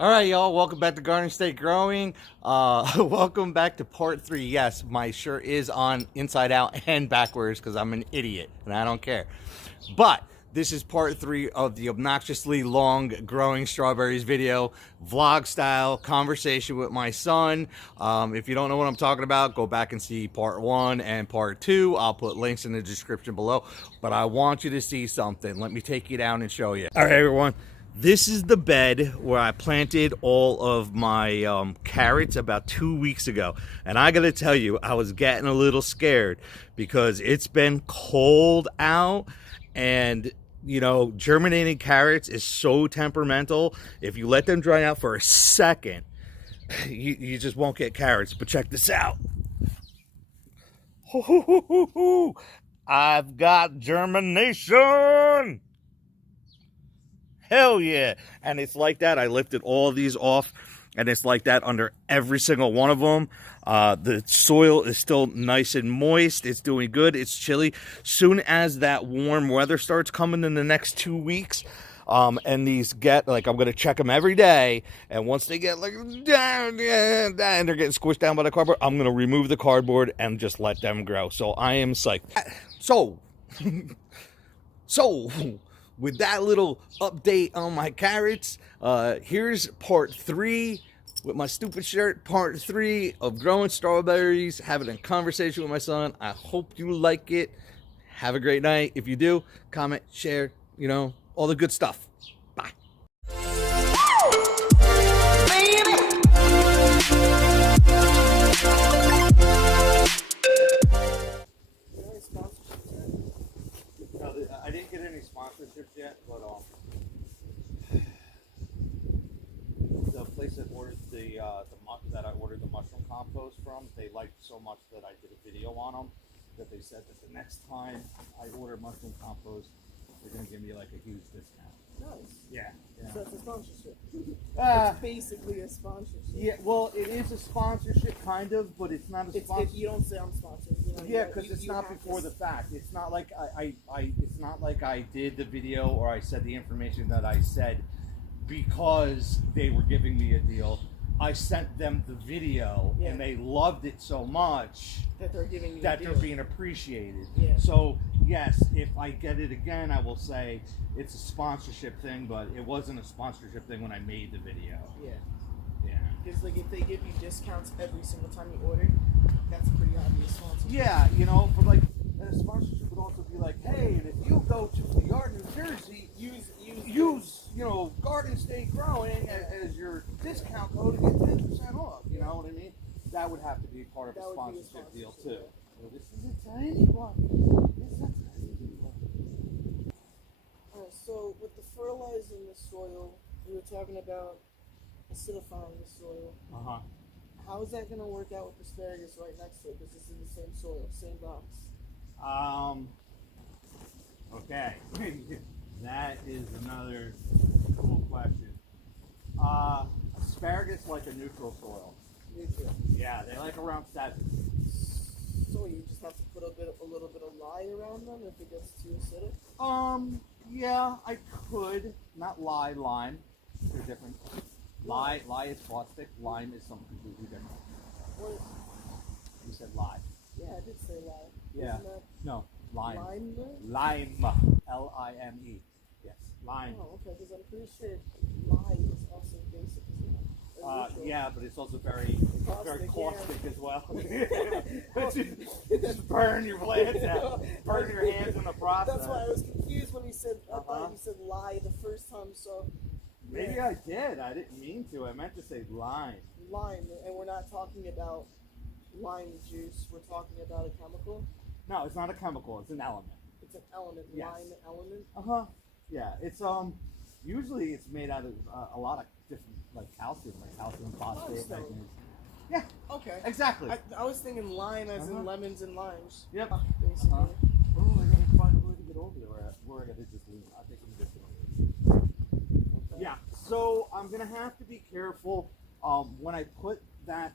All right, y'all. Welcome back to Garden State Growing. Welcome back to part 3. Yes, my shirt is on inside out and backwards because I'm an idiot and I don't care. But this is part 3 of the obnoxiously long growing strawberries video, vlog style conversation with my son. If you don't know what I'm talking about, go back and see part 1 and part 2. I'll put links in the description below. But I want you to see something. Let me take you down and show you. All right, everyone. This is the bed where I planted all of my carrots about 2 weeks ago. And I gotta tell you, I was getting a little scared because it's been cold out and you know, germinating carrots is so temperamental. If you let them dry out for a second, you just won't get carrots. But check this out. I've got germination. Hell yeah. And it's like that. I lifted all these off and it's like that under every single one of them. The soil is still nice and moist. It's doing good. It's chilly. Soon as that warm weather starts coming in the next 2 weeks, and these get, like, I'm going to check them every day. And once they get like down, and they're getting squished down by the cardboard, I'm going to remove the cardboard and just let them grow. So I am psyched. So, with that little update on my carrots, here's part 3 with my stupid shirt, part 3 of growing strawberries, having a conversation with my son. I hope you like it. Have a great night. If you do, comment, share, you know, all the good stuff. Bye. I didn't get any sponsorships yet, but the place that ordered that I ordered the mushroom compost from, they liked so much that I did a video on them that they said that the next time I order mushroom compost, they're gonna give me like a huge discount. Nice. Yeah. So it's a sponsorship. It's basically a sponsorship. Yeah. Well, it is a sponsorship, kind of, but it's not a sponsorship. If you don't say I'm sponsored, you know, Yeah, because it's not before the fact. It's not like it's not like I did the video or I said the information that I said because they were giving me a deal. I sent them the video and they loved it so much that they're giving you that they're being appreciated. Yeah. So yes, if I get it again, I will say it's a sponsorship thing, but it wasn't a sponsorship thing when I made the video. Yeah. Yeah. Because like if they give you discounts every single time you order, that's a pretty obvious sponsorship. Yeah, you know, for like a sponsorship would also be like, hey, and if you go to the yard in New Jersey, use you know, Garden State Growing as your discount code to get 10% off. You know what I mean? That would have to be part of a sponsorship deal too. So this is a tiny one. This is a tiny one. Alright, so with the fertilizer in the soil, we were talking about acidifying the soil. How is that going to work out with asparagus right next to it? Because it's in the same soil, same box. Okay. That is another cool question. Asparagus like a neutral soil. Neutral. Yeah, they like around 7. So you just have to put a little bit of lye around them if it gets too acidic? Yeah, I could. Not lime. They're different. Lye is caustic. Lime is something completely different. What? You said lye. Yeah, I did say lye. Yeah. No, lime. Lime? Lime. L-I-M-E. Yes, lime. Oh, okay, because I'm pretty sure lye is also basic, isn't it? Yeah, but it's also very caustic as well. Just burn your plants out. Burn your hands in the process. That's why I was confused when you said, I thought you said lye the first time, so. Maybe I did. I didn't mean to. I meant to say lime. Lime, and we're not talking about lime juice. We're talking about a chemical. No, it's not a chemical. It's an element. It's an element. Yes. Lime element. Yeah. It's usually it's made out of a lot of different calcium, phosphate, magnesium. Yeah. Okay. Exactly. I was thinking lime as in lemons and limes. Yep. Basically. Oh, I gotta find a way to get over there. Where I gotta just leave. I think I'm just gonna leave. Okay. Yeah. So I'm gonna have to be careful when I put that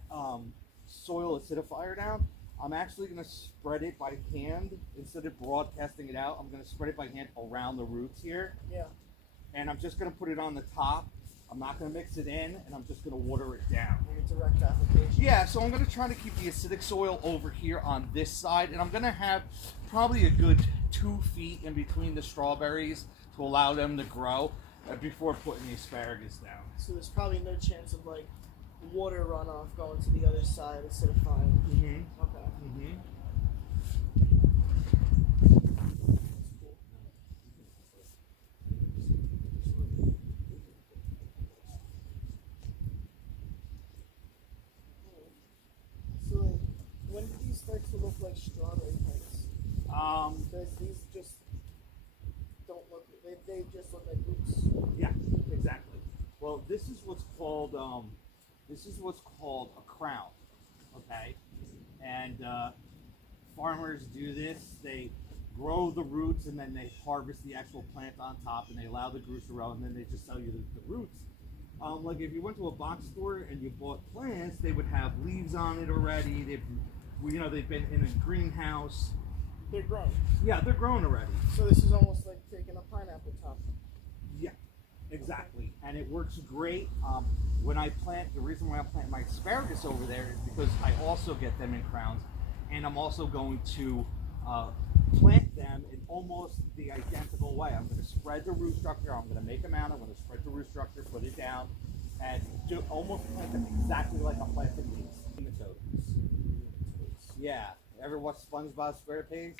soil acidifier down. I'm actually going to spread it by hand instead of broadcasting it out. I'm going to spread it by hand around the roots here. Yeah. And I'm just going to put it on the top I'm not going to mix it in, and I'm just going to water it down. Like a direct application. Yeah, so I'm going to try to keep the acidic soil over here on this side, and I'm going to have probably a good 2 feet in between the strawberries to allow them to grow before putting the asparagus down. So there's probably no chance of like water runoff going to the other side acidifying. Mm-hmm. Okay. Mm-hmm. So like, when did these start to look like strawberry plants? Because these just don't look. They just look like roots. Yeah, exactly. Well, this is what's called a crown. Okay, and farmers do this. They grow the roots and then they harvest the actual plant on top, and they allow the roots to grow, and then they just sell you the roots. Like if you went to a box store and you bought plants, they would have leaves on it already. They've been in a greenhouse. They're grown. Yeah, they're grown already. So this is almost like taking a pineapple top. Yeah, exactly, and it works great. When I plant, the reason why I plant my asparagus over there is because I also get them in crowns, and I'm also going to plant them in almost the identical way. I'm going to spread the root structure. I'm going to make them out. I'm going to spread the root structure, put it down, and almost plant them exactly like I'm planting these nematodes. Yeah, ever watch SpongeBob SquarePants?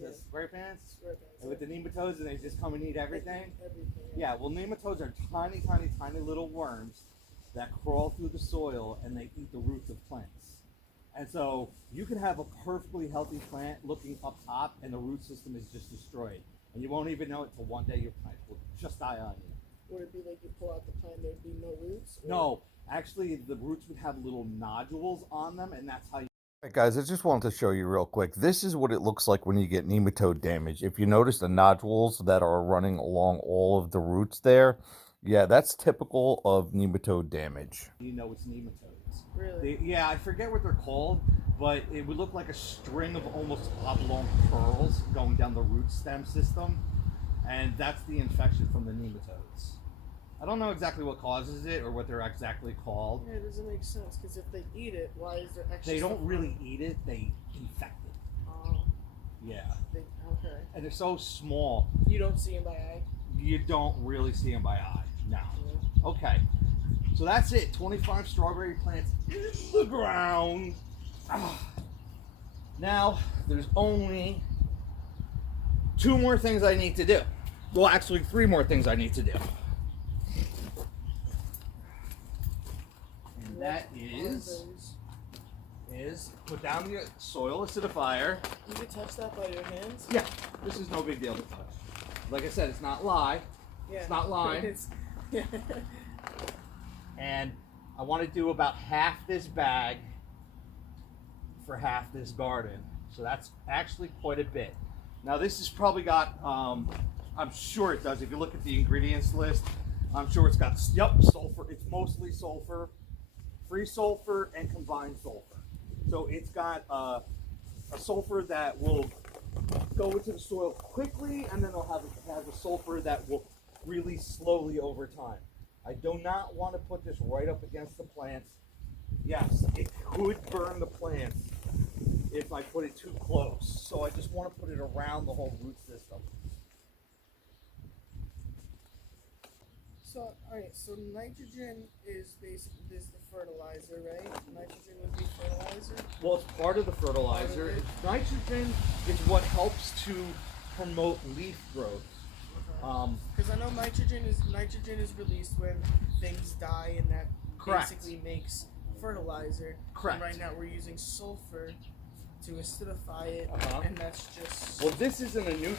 SquarePants? SquarePants. With the nematodes, and they just come and eat everything? Everything. Yeah, well, nematodes are tiny, tiny, tiny little worms that crawl through the soil and they eat the roots of plants. And so you can have a perfectly healthy plant looking up top, and the root system is just destroyed. And you won't even know it till one day your plant will just die on you. Would it be like you pull out the plant, there'd be no roots? Or? No, actually, the roots would have little nodules on them, and that's how you. All right, guys, I just wanted to show you real quick. This is what it looks like when you get nematode damage. If you notice the nodules that are running along all of the roots there, yeah, that's typical of nematode damage. You know it's nematodes. Really? Yeah, I forget what they're called, but it would look like a string of almost oblong pearls going down the root stem system, and that's the infection from the nematodes. I don't know exactly what causes it or what they're exactly called. Yeah, it doesn't make sense, because if they eat it, why is there extra They stuff don't on really it? eat it, they infect it. Oh, Yeah. okay. And they're so small, You don't see them by eye? you don't really see them by eye. No. Yeah. Okay. So that's it. 25 strawberry plants in the ground. Now, there's only 2 more things I need to do. Well, actually, 3 more things I need to do. And that is put down the soil acidifier. You can touch that by your hands? Yeah, this is no big deal to touch. Like I said, it's not lye. Yeah. It's not lime. It's- And I want to do about half this bag for half this garden. So that's actually quite a bit. Now this has probably got, I'm sure it does. If you look at the ingredients list, I'm sure it's got, sulfur. It's mostly sulfur, free sulfur and combined sulfur. So it's got a sulfur that will go into the soil quickly, and then it'll have a sulfur that will release slowly over time. I do not want to put this right up against the plants. Yes, it could burn the plants if I put it too close. So I just want to put it around the whole root system. So, alright, so nitrogen is basically the fertilizer, right? Nitrogen would be fertilizer? Well, it's part of the fertilizer. Nitrogen is what helps to promote leaf growth. Because I know nitrogen is released when things die, and that Correct. basically makes fertilizer. Correct. And right now we're using sulfur to acidify it, Uh-huh. and that's just. Well, this isn't a nutrient.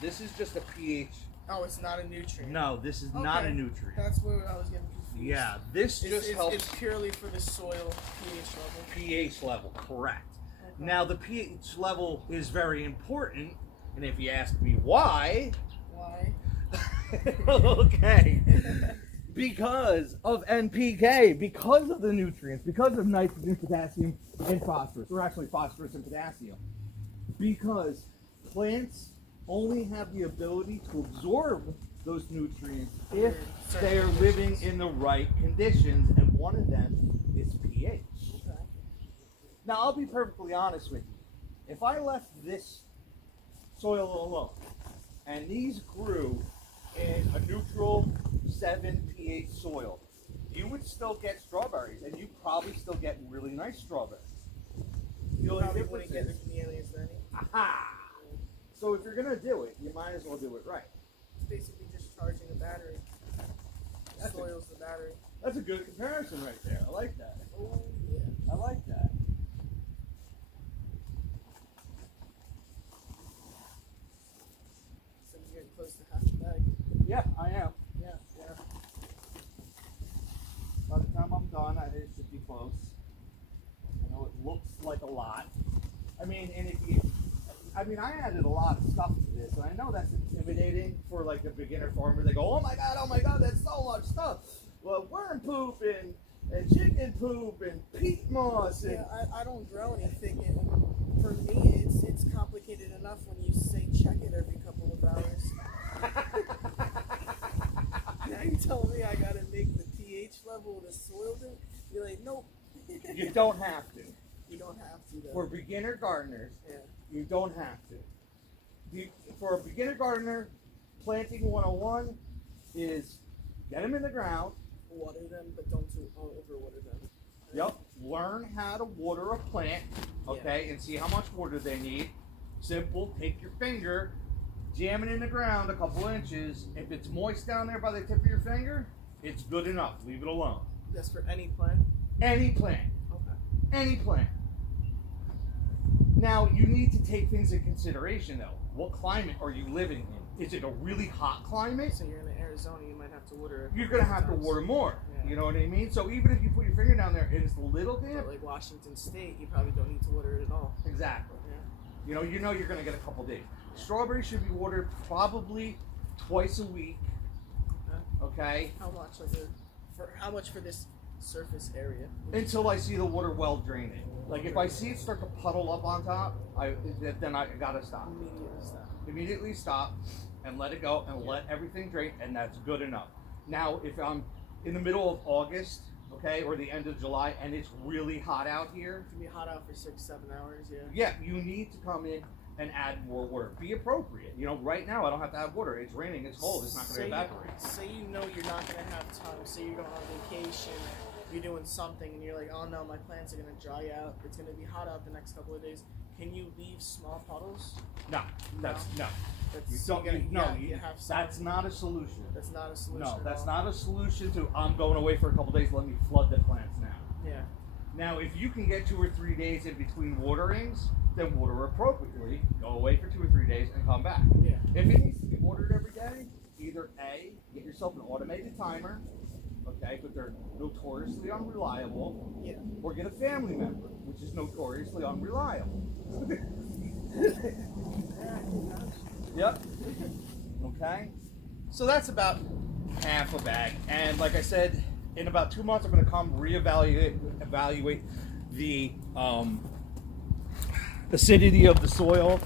This is just a pH. Oh, it's not a nutrient. No, this is not a Okay. nutrient. That's where I was getting confused. Yeah, this just helps It's purely for the soil pH level. pH level, correct. Okay. Now the pH level is very important, and if you ask me why, Why? Okay. Because of NPK, because of the nutrients, because of nitrogen, potassium, and phosphorus, or actually phosphorus and potassium. Because plants only have the ability to absorb those nutrients if they are living in the right conditions, and one of them is pH. Okay. Now, I'll be perfectly honest with you. If I left this soil alone, and these grew in a neutral 7 pH soil, you would still get strawberries, and you probably still get really nice strawberries. The You only probably difference wouldn't get is, the camellias then. aha! So if you're gonna do it, you might as well do it right. It's basically just charging a battery. The That's soil's the battery. That's a good comparison right there. I like that. Oh yeah. I like that. So you're getting close to half the bag. Yeah, I am. Yeah, yeah. By the time I'm done, it should be close. I know it looks like a lot. I mean, and if you, I mean, I added a lot of stuff to this, and I know that's intimidating for like a beginner farmer. They go, oh my god, that's so much stuff. Well, worm poop and chicken poop and peat moss and Yeah, I don't grow anything, and for me, it's complicated enough when you say check it every couple of hours. Now you tell me I gotta make the pH level of the soil do? You're like, nope. you don't have to. You don't have to though. For beginner gardeners, Yeah. you don't have to. For a beginner gardener, planting 101 is get them in the ground. Water them, but don't overwater them. Yep. Learn how to water a plant, okay, and see how much water they need. Simple. Take your finger, jam it in the ground a couple inches. If it's moist down there by the tip of your finger, it's good enough. Leave it alone. That's for any plant? Any plant. Okay. Any plant. Now, you need to take things in consideration, though. What climate are you living in? Is it a really hot climate? So you're in Arizona, you might have to water it. You're going to have to times. water more. Yeah. You know what I mean? So even if you put your finger down there and it's a little damp, But like Washington State, you probably don't need to water it at all. exactly. Yeah. You know you're going to get a couple days. Strawberries should be watered probably twice a week. Okay? How much how much for this surface area? Until I see the water well draining. Like if I see it start to puddle up on top, then I gotta stop. Immediately stop. Immediately stop and let it go and let everything drain, and that's good enough. Now, if I'm in the middle of August, okay, or the end of July, and it's really hot out here, It can be hot out for 6-7 hours, yeah. yeah, you need to come in and add more water. Be appropriate. You know, right now I don't have to add water. It's raining, it's cold, it's not going to evaporate. Say you know you're not going to have time. Say you're going on vacation, you're doing something, and you're like, oh no, my plants are going to dry out. It's going to be hot out the next couple of days. Can you leave small puddles? No, that's no. That's, You don't. you have some, That's not a solution. That's not a solution. No, at that's all. not a solution to I'm going away for a couple days. Let me flood the plants now. Yeah. Now, if you can get 2 or 3 days in between waterings, then water appropriately. Go away for 2 or 3 days and come back. Yeah. If it needs to be watered every day, either A, get yourself an automated timer, okay, but they're notoriously unreliable, Yeah. or get a family member, which is notoriously unreliable. Yep. Okay. So that's about half a bag, and like I said, in about 2 months, I'm going to come evaluate the acidity of the soil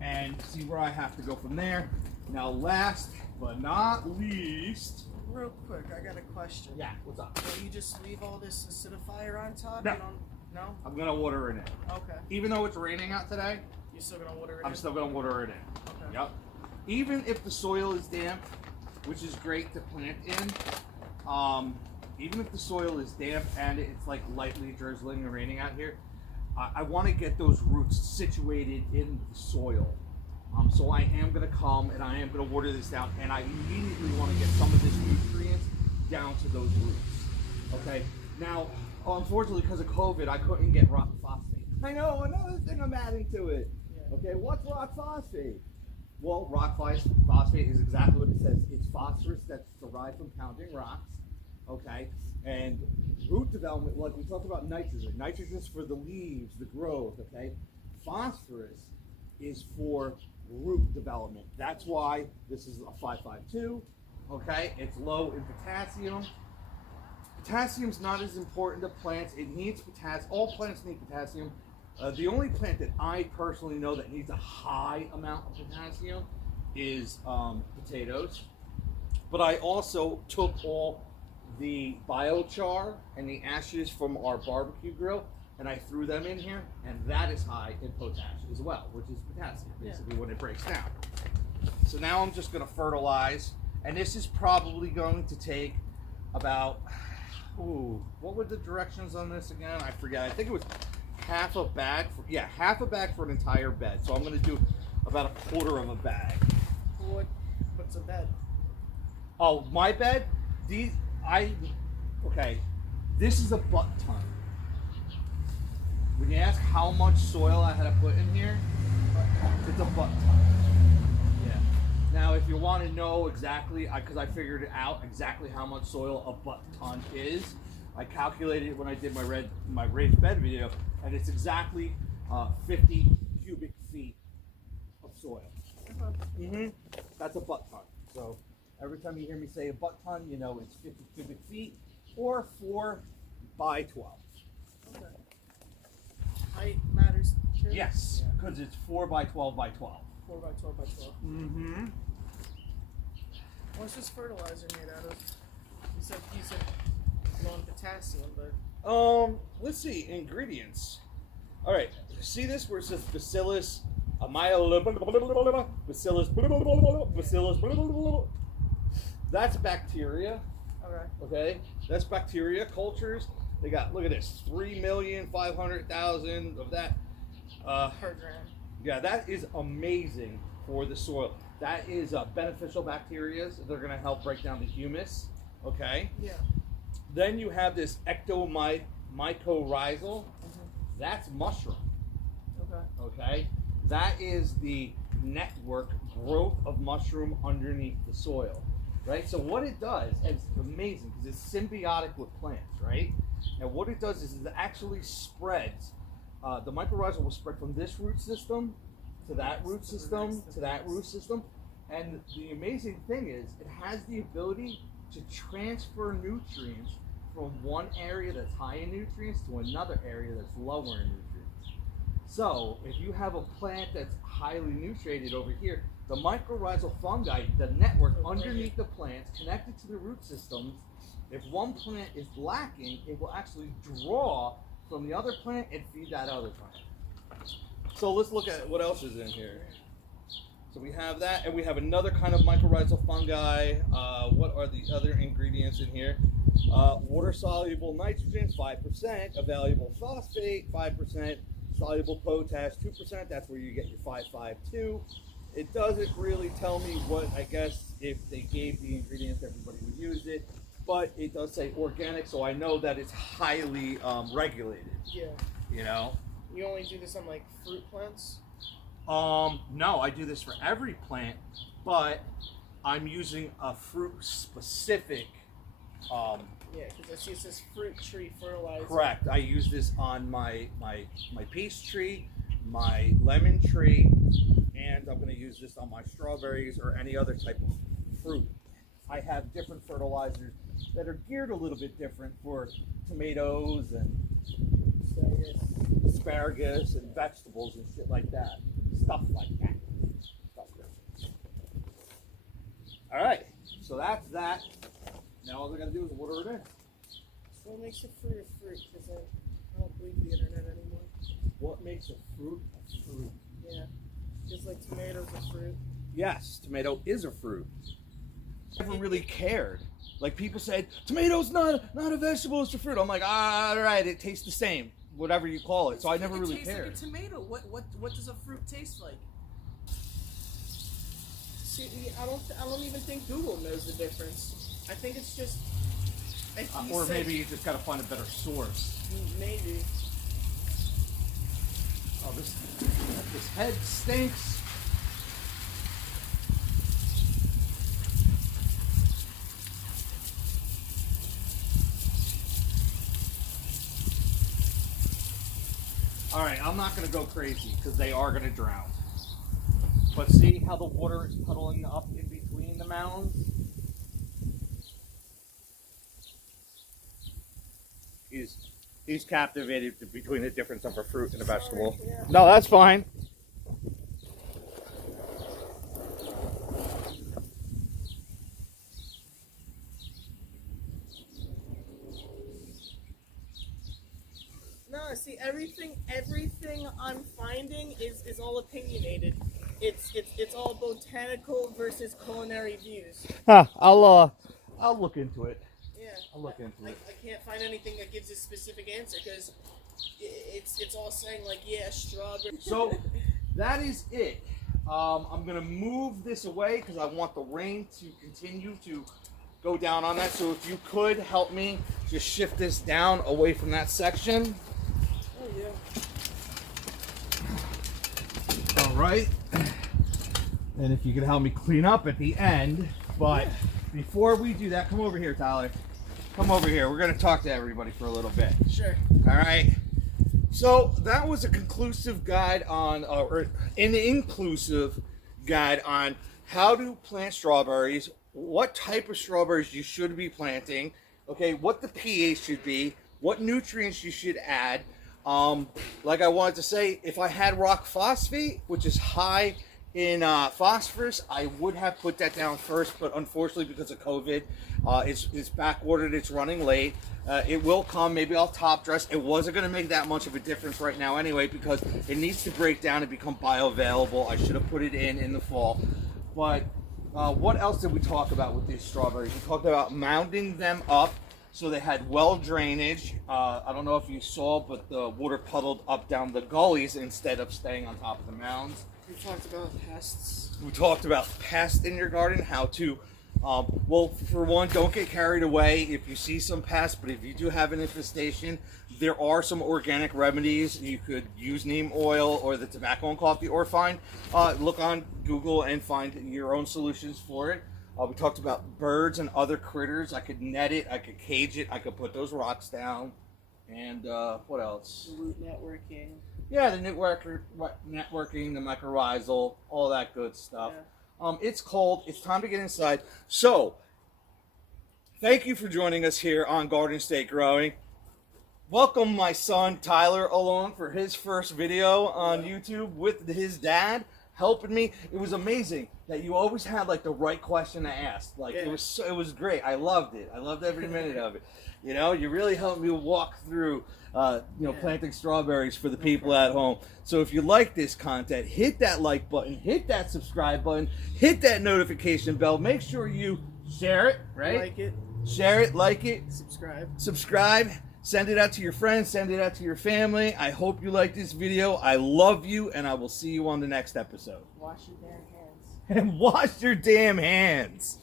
and see where I have to go from there. Now, last but not least, Real quick, I got a question. yeah, what's up? Will you just leave all this acidifier on top? No. You don't, no? I'm going to water it in. Okay. Even though it's raining out today, You're still going to water it I'm in? still going to water it in. Okay. Yep. Even if the soil is damp, which is great to plant in, even if the soil is damp and it's like lightly drizzling and raining out here, I want to get those roots situated in the soil. So I am going to come and I am going to water this down, and I immediately want to get some of this nutrients down to those roots. Okay. Now, unfortunately, because of COVID, I couldn't get rock phosphate. I know, another thing I'm adding to it. Yeah. Okay, what's rock phosphate? Well, rock phosphate is exactly what it says. It's phosphorus that's derived from pounding rocks. Okay, and root development, like we talked about nitrogen. Nitrogen is for the leaves, the growth. Okay, phosphorus is for root development. That's why this is a 552. Okay, it's low in potassium. Potassium's not as important to plants. It needs potassium. All plants need potassium. The only plant that I personally know that needs a high amount of potassium is potatoes. But I also took all the biochar and the ashes from our barbecue grill and I threw them in here, and that is high in potash as well, which is potassium, basically, when it breaks down. So now I'm just going to fertilize, and this is probably going to take about, what were the directions on this again? I forget. I think it was half a bag for an entire bed. So I'm going to do about a quarter of a bag. What's a bed? Oh, my bed? Okay, this is a butt ton. When you ask how much soil I had to put in here, it's a butt ton. Yeah. Now, if you want to know exactly, because I figured it out exactly how much soil a butt ton is, I calculated it when I did my raised bed video, and it's exactly 50 cubic feet of soil. That's a butt ton. So every time you hear me say a butt ton, you know it's 50 cubic feet or 4 by 12. Okay. Height matters too? Yes, because it's 4 by 12 by 12. 4 by 12 by 12. Mm-hmm. What's this fertilizer made out of? You said low in potassium, but Let's see, ingredients. All right, see this where it says Bacillus Bacillus. That's bacteria. Okay, that's bacteria cultures. They got, look at this, 3,500,000 of that. Per gram. Yeah, that is amazing for the soil. That is beneficial bacteria. They're going to help break down the humus. Okay. Yeah. Then you have this ectomycorrhizal. That's mushroom. Okay. Okay. That is the network growth of mushroom underneath the soil. Right. So what it does, and it's amazing because it's symbiotic with plants. Right. And what it does is it actually spreads. The mycorrhizal will spread from this root system to that root system to that root system. And the amazing thing is it has the ability to transfer nutrients from one area that's high in nutrients to another area that's lower in nutrients. So if you have a plant that's highly nutrited over here, the mycorrhizal fungi, the network underneath the plants connected to the root systems, if one plant is lacking, it will actually draw from the other plant and feed that other plant. So let's look at what else is in here. So we have that, and we have another kind of mycorrhizal fungi. What are the other ingredients in here? Water-soluble nitrogen, 5%, a valuable phosphate, 5%, soluble potash, 2%. That's where you get your 552. It doesn't really tell me what, I guess, if they gave the ingredients, everybody would use it. But it does say organic, so I know that it's highly regulated. Yeah. You know? You only do this on like fruit plants? No, I do this for every plant, but I'm using a fruit specific. Yeah, because I see it says fruit tree fertilizer. Correct. I use this on my peach tree, my lemon tree, and I'm going to use this on my strawberries or any other type of fruit. I have different fertilizers that are geared a little bit different for tomatoes and asparagus and vegetables and shit like that. Stuff like that. All right, so that's that. Now all they're gonna do is water it in. So what makes a fruit a fruit? Because I don't believe the internet anymore. What makes a fruit a fruit? Yeah, just like tomatoes are fruit. Yes, tomato is a fruit. Never really cared. Like people said, tomato's not a vegetable, it's a fruit. I'm like, all right, it tastes the same, whatever you call it. So I never really cared. It tastes like a tomato. What does a fruit taste like? See, I don't even think Google knows the difference. I think it's just. Or maybe you just gotta find a better source. Maybe. Oh, this head stinks. All right, I'm not going to go crazy because they are going to drown. But see how the water is puddling up in between the mounds? He's captivated between the difference of a fruit and a vegetable. Yeah. No, that's fine. No, see, everything I'm finding is all opinionated. It's all botanical versus culinary views. Huh, I'll look into it. Yeah. I'll look into it. I can't find anything that gives a specific answer because it's all saying like, yeah, strawberry. So that is it. I'm gonna move this away because I want the rain to continue to go down on that. So if you could help me just shift this down away from that section. Oh yeah. All right. And if you could help me clean up at the end. But before we do that, come over here, Tyler. Come over here. We're gonna talk to everybody for a little bit. Sure. All right. So that was a conclusive guide on, or an inclusive guide on how to plant strawberries, what type of strawberries you should be planting, okay, what the pH should be, what nutrients you should add. Like I wanted to say, if I had rock phosphate, which is high in phosphorus, I would have put that down first, but unfortunately because of COVID, it's back-ordered, it's running late. It will come, maybe I'll top dress. It wasn't going to make that much of a difference right now anyway because it needs to break down and become bioavailable. I should have put it in the fall. But what else did we talk about with these strawberries? We talked about mounding them up so they had well drainage. I don't know if you saw, but the water puddled up down the gullies instead of staying on top of the mounds. We talked about pests. We talked about pests in your garden, how to, well, for one, don't get carried away if you see some pests, but if you do have an infestation, there are some organic remedies. You could use neem oil or the tobacco and coffee, or look on Google and find your own solutions for it. We talked about birds and other critters. I could net it, I could cage it, I could put those rocks down. And what else? Root networking. Yeah, the networking, the mycorrhizal, all that good stuff. Yeah. It's cold. It's time to get inside. So, thank you for joining us here on Garden State Growing. Welcome my son Tyler along for his first video on YouTube with his dad helping me. It was amazing that you always had like the right question to ask. Like it was great. I loved it. I loved every minute of it. You know, you really helped me walk through planting strawberries for the people at home. So if you like this content, hit that like button, hit that subscribe button, hit that notification bell. Make sure you share it, right? Like it. Share it, like it. Subscribe. Send it out to your friends, send it out to your family. I hope you like this video. I love you, and I will see you on the next episode. Wash your damn hands. And wash your damn hands.